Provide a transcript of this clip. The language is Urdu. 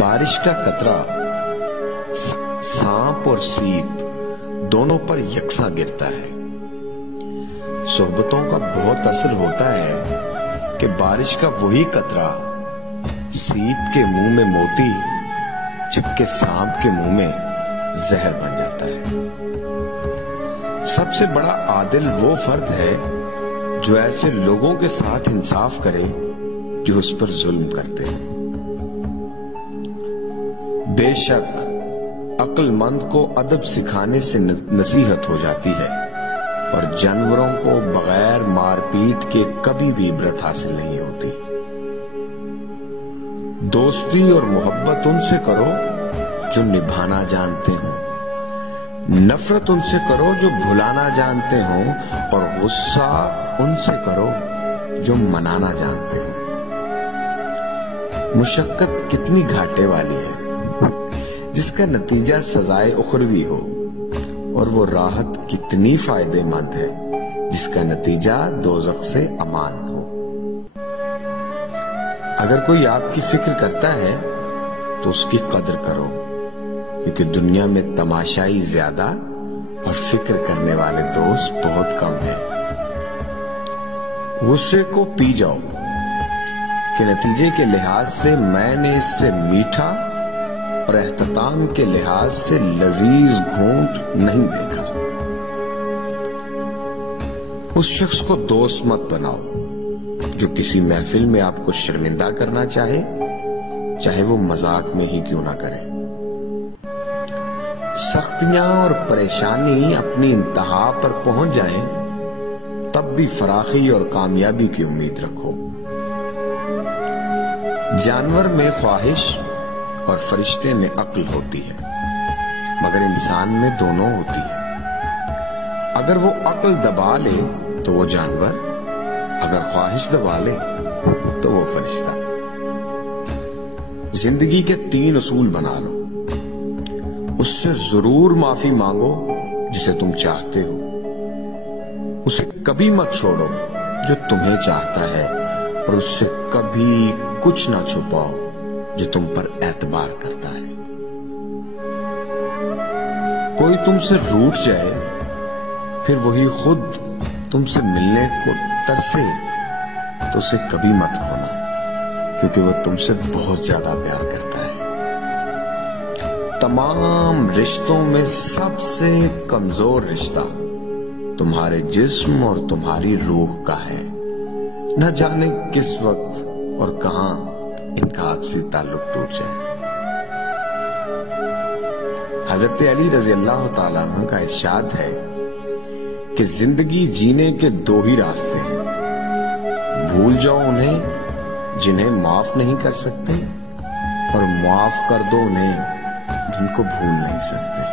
بارش کا قطرہ سانپ اور سیپ دونوں پر یکساں گرتا ہے۔ صحبتوں کا بہت اثر ہوتا ہے کہ بارش کا وہی قطرہ سیپ کے منہ میں موتی جبکہ سانپ کے منہ میں زہر بن جاتا ہے۔ سب سے بڑا عادل وہ فرد ہے جو ایسے لوگوں کے ساتھ انصاف کرے جو اس پر ظلم کرتے ہیں۔ بے شک عقل مند کو ادب سکھانے سے نصیحت ہو جاتی ہے اور جانوروں کو بغیر مار پیٹ کے کبھی بھی عبرت حاصل نہیں ہوتی۔ دوستی اور محبت ان سے کرو جو نبھانا جانتے ہوں، نفرت ان سے کرو جو بھلانا جانتے ہوں، اور غصہ ان سے کرو جو منانا جانتے ہوں۔ مشقت کتنی گھاٹے والی ہے جس کا نتیجہ سزائے اخروی ہو، اور وہ راحت کتنی فائدے مند ہے جس کا نتیجہ دوزخ سے امان ہو۔ اگر کوئی آپ کی فکر کرتا ہے تو اس کی قدر کرو، کیونکہ دنیا میں تماشائی زیادہ اور فکر کرنے والے دوست بہت کم ہیں۔ غصے کو پی جاؤ کہ نتیجے کے لحاظ سے میں نے اس سے میٹھا اور اختتام کے لحاظ سے لذیذ گھونٹ نہیں دیکھا۔ اس شخص کو دوست مت بناؤ جو کسی محفل میں آپ کو شرمندہ کرنا چاہے وہ مذاق میں ہی کیوں نہ کرے۔ سختیاں اور پریشانی اپنی انتہا پر پہنچ جائیں تب بھی فراخی اور کامیابی کی امید رکھو۔ جانور میں خواہش اور فرشتے میں عقل ہوتی ہے، مگر انسان میں دونوں ہوتی ہے۔ اگر وہ عقل دبا لے تو وہ جانور، اگر خواہش دبا لے تو وہ فرشتہ۔ زندگی کے 3 اصول بنا لو۔ اس سے ضرور معافی مانگو جسے تم چاہتے ہو، اسے کبھی مت چھوڑو جو تمہیں چاہتا ہے، اور اس سے کبھی کچھ نہ چھپاؤ جو تم پر اعتبار کرتا ہے۔ کوئی تم سے روٹھ جائے پھر وہی خود تم سے ملنے کو ترسے تو اسے کبھی مت کھونا، کیونکہ وہ تم سے بہت زیادہ پیار کرتا ہے۔ تمام رشتوں میں سب سے کمزور رشتہ تمہارے جسم اور تمہاری روح کا ہے۔ نہ جانے کس وقت اور کہاں ان کا آپسی تعلق ٹوٹ جائے۔ حضرت علی رضی اللہ تعالیٰ عنہ کا ارشاد ہے کہ زندگی جینے کے 2 ہی راستے ہیں، بھول جاؤ انہیں جنہیں معاف نہیں کر سکتے، اور معاف کر دو انہیں جن کو بھول نہیں سکتے۔